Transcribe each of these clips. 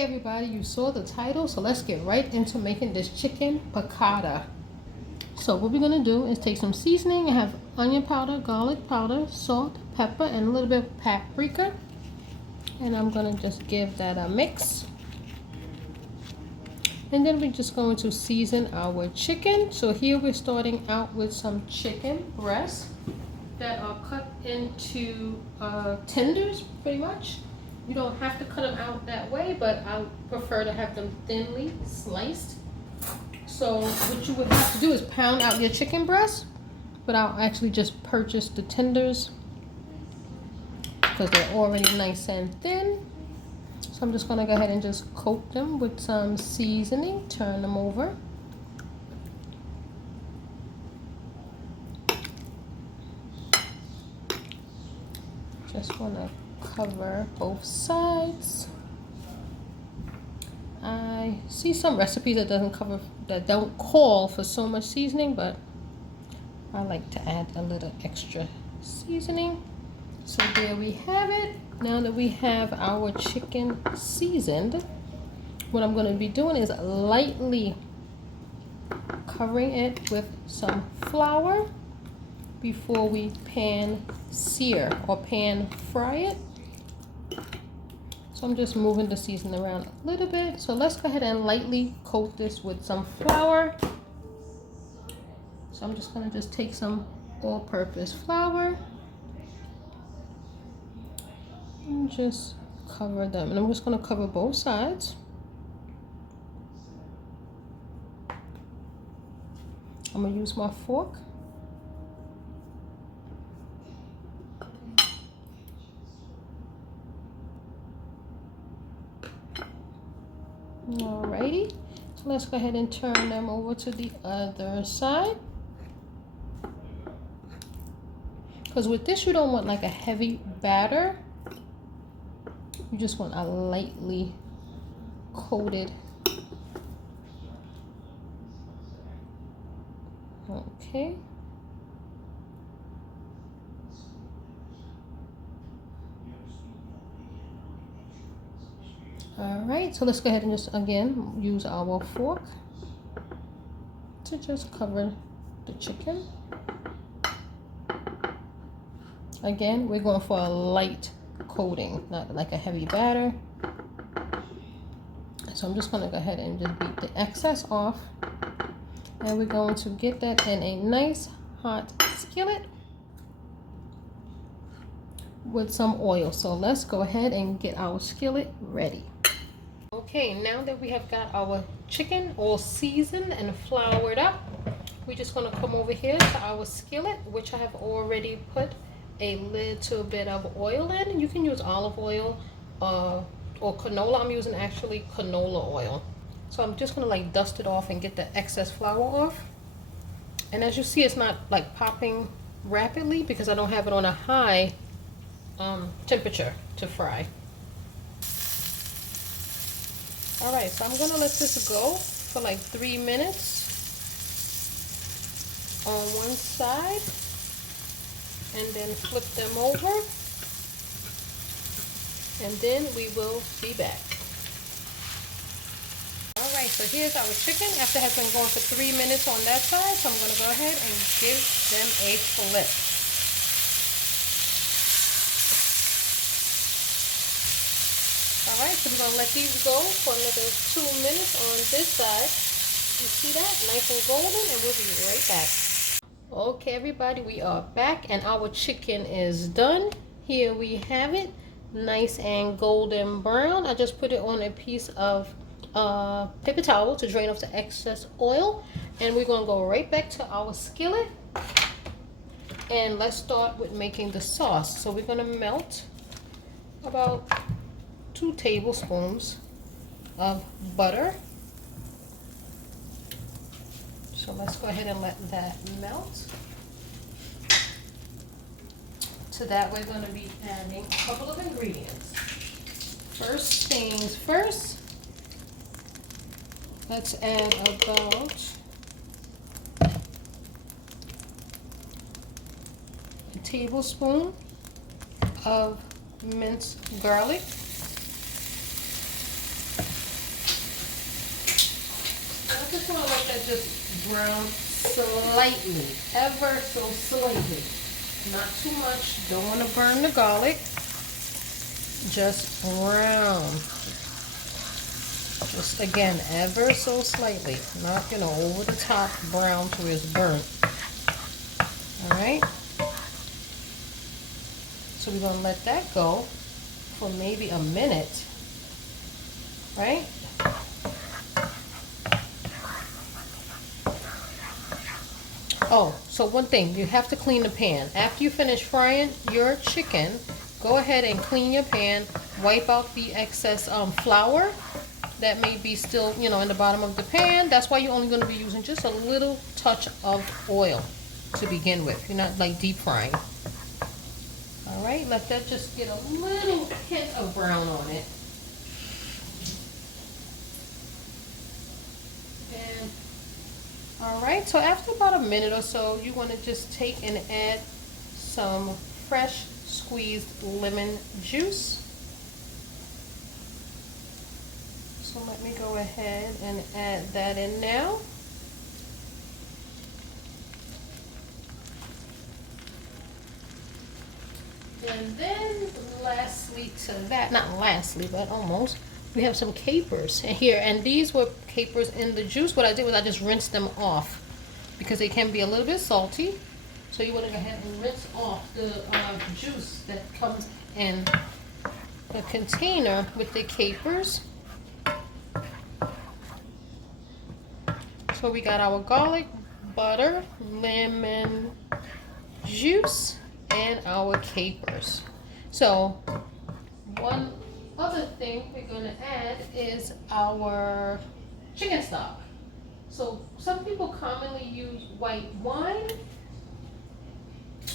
Okay, everybody, you saw the title, so let's get right into making this chicken piccata. So what we're going to do is take some seasoning. I have onion powder, garlic powder, salt, pepper, and a little bit of paprika. And I'm going to just give that a mix. And then we're just going to season our chicken. So here we're starting out with some chicken breasts that are cut into tenders, pretty much. You don't have to cut them out that way, but I prefer to have them thinly sliced. So what you would have to do is pound out your chicken breast, but I'll actually just purchase the tenders because they're already nice and thin. So I'm just gonna go ahead and just coat them with some seasoning, turn them over. Just wanna cover both sides. I see some recipes that don't call for so much seasoning, but I like to add a little extra seasoning. So there we have it. Now that we have our chicken seasoned, what I'm going to be doing is lightly covering it with some flour before we pan sear or pan fry it. So I'm just moving the seasoning around a little bit. So let's go ahead and lightly coat this with some flour. So I'm just going to just take some all-purpose flour and just cover them. And I'm just going to cover both sides. I'm going to use my fork. Alrighty, so let's go ahead and turn them over to the other side. Because with this, you don't want like a heavy batter. You just want a lightly coated. Okay. Alright, so let's go ahead and just again use our fork to just cover the chicken. Again, we're going for a light coating, not like a heavy batter. So I'm just going to go ahead and just beat the excess off. And we're going to get that in a nice hot skillet with some oil. So let's go ahead and get our skillet ready. Okay, now that we have got our chicken all seasoned and floured up, we're just going to come over here to our skillet, which I have already put a little bit of oil in. You can use olive oil or canola. I'm using actually canola oil. So I'm just going to like dust it off and get the excess flour off. And as you see, it's not like popping rapidly because I don't have it on a high temperature to fry. Alright, so I'm going to let this go for like 3 minutes on one side and then flip them over, and then we will be back. Alright, so here's our chicken after it has been going for 3 minutes on that side, so I'm going to go ahead and give them a flip. Alright, so we're going to let these go for another 2 minutes on this side. You see that? Nice and golden, and we'll be right back. Okay, everybody, we are back, and our chicken is done. Here we have it, nice and golden brown. I just put it on a piece of paper towel to drain off the excess oil, and we're going to go right back to our skillet. And let's start with making the sauce. So we're going to melt about 2 tablespoons of butter. So let's go ahead and let that melt. To that, we're going to be adding a couple of ingredients. First things first, let's add about a tablespoon of minced garlic. just want to let that just brown slightly, ever so slightly. Not too much. Don't want to burn the garlic. Just brown. Just again, ever so slightly. Not, over the top brown to where it's burnt. Alright? So we're going to let that go for maybe a minute. Right? Oh, so one thing, you have to clean the pan. After you finish frying your chicken, go ahead and clean your pan. Wipe out the excess flour that may be still, in the bottom of the pan. That's why you're only going to be using just a little touch of oil to begin with. You're not like deep frying. All right, let that just get a little hint of brown on it. And all right, so after about a minute or so, you want to just take and add some fresh squeezed lemon juice. So let me go ahead and add that in now. And then lastly to that, not lastly, but almost, we have some capers here. And these were capers in the juice. What I did was I just rinsed them off because they can be a little bit salty. So you want to go ahead and rinse off the juice that comes in the container with the capers. So we got our garlic, butter, lemon juice, and our capers. So one other thing we're going to add is our chicken stock. So some people commonly use white wine,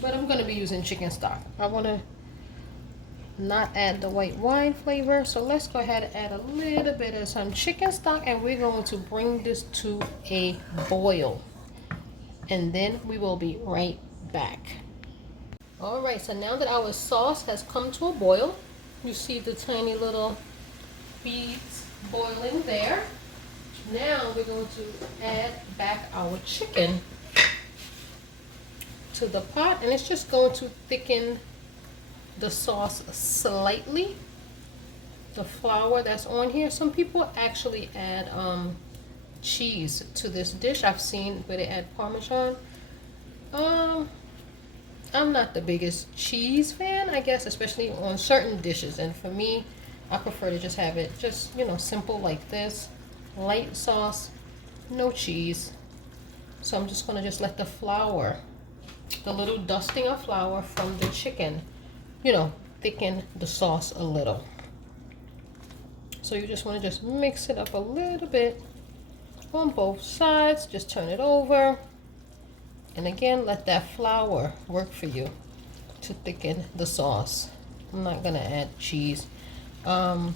but I'm going to be using chicken stock. I want to not add the white wine flavor, so let's go ahead and add a little bit of some chicken stock, and we're going to bring this to a boil, and then we will be right back. All right, so now that our sauce has come to a boil, you see the tiny little beads boiling there. Now we're going to add back our chicken to the pot, and it's just going to thicken the sauce slightly. The flour that's on here, some people actually add cheese to this dish. I've seen where they add Parmesan. I'm not the biggest cheese fan, I guess, especially on certain dishes, and for me, I prefer to just have it just, simple like this. Light sauce, no cheese. So I'm just going to just let the flour, the little dusting of flour from the chicken, thicken the sauce a little. So you just want to just mix it up a little bit on both sides. Just turn it over. And again, let that flour work for you to thicken the sauce. I'm not going to add cheese. I'm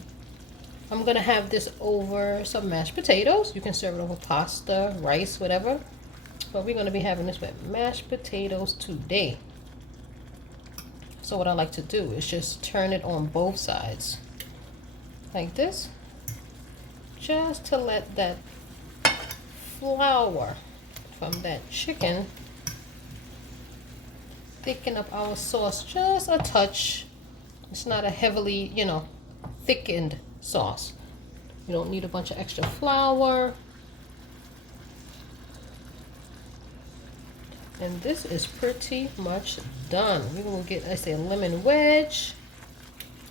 going to have this over some mashed potatoes. You can serve it over pasta, rice, whatever. But we're going to be having this with mashed potatoes today. So what I like to do is just turn it on both sides like this, just to let that flour from that chicken thicken up our sauce just a touch. It's not a heavily, thickened sauce. You don't need a bunch of extra flour. And this is pretty much done. We're going to get, I say, a lemon wedge.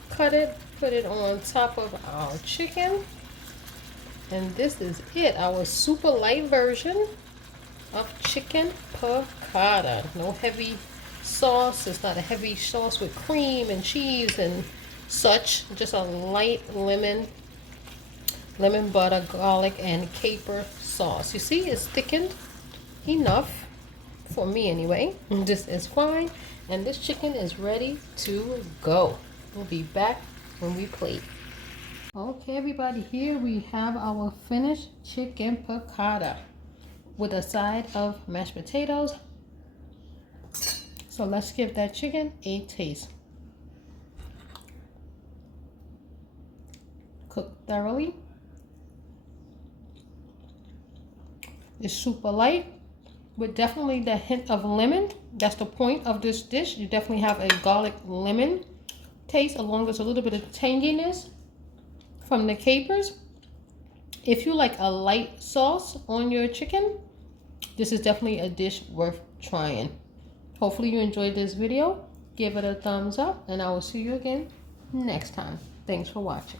Cut it, put it on top of our chicken. And this is it, our super light version of chicken piccata. No heavy sauce. It's not a heavy sauce with cream and cheese and such. Just a light lemon butter, garlic, and caper sauce. You see, it's thickened enough. For me anyway. This is fine, and this chicken is ready to go. We'll be back when we plate. Okay, everybody, here we have our finished chicken piccata with a side of mashed potatoes. So let's give that chicken a taste. Cooked thoroughly. It's super light with definitely the hint of lemon. That's the point of this dish. You definitely have a garlic lemon taste along with a little bit of tanginess from the capers. If you like a light sauce on your chicken, this is definitely a dish worth trying. Hopefully you enjoyed this video. Give it a thumbs up and I will see you again next time. Thanks for watching.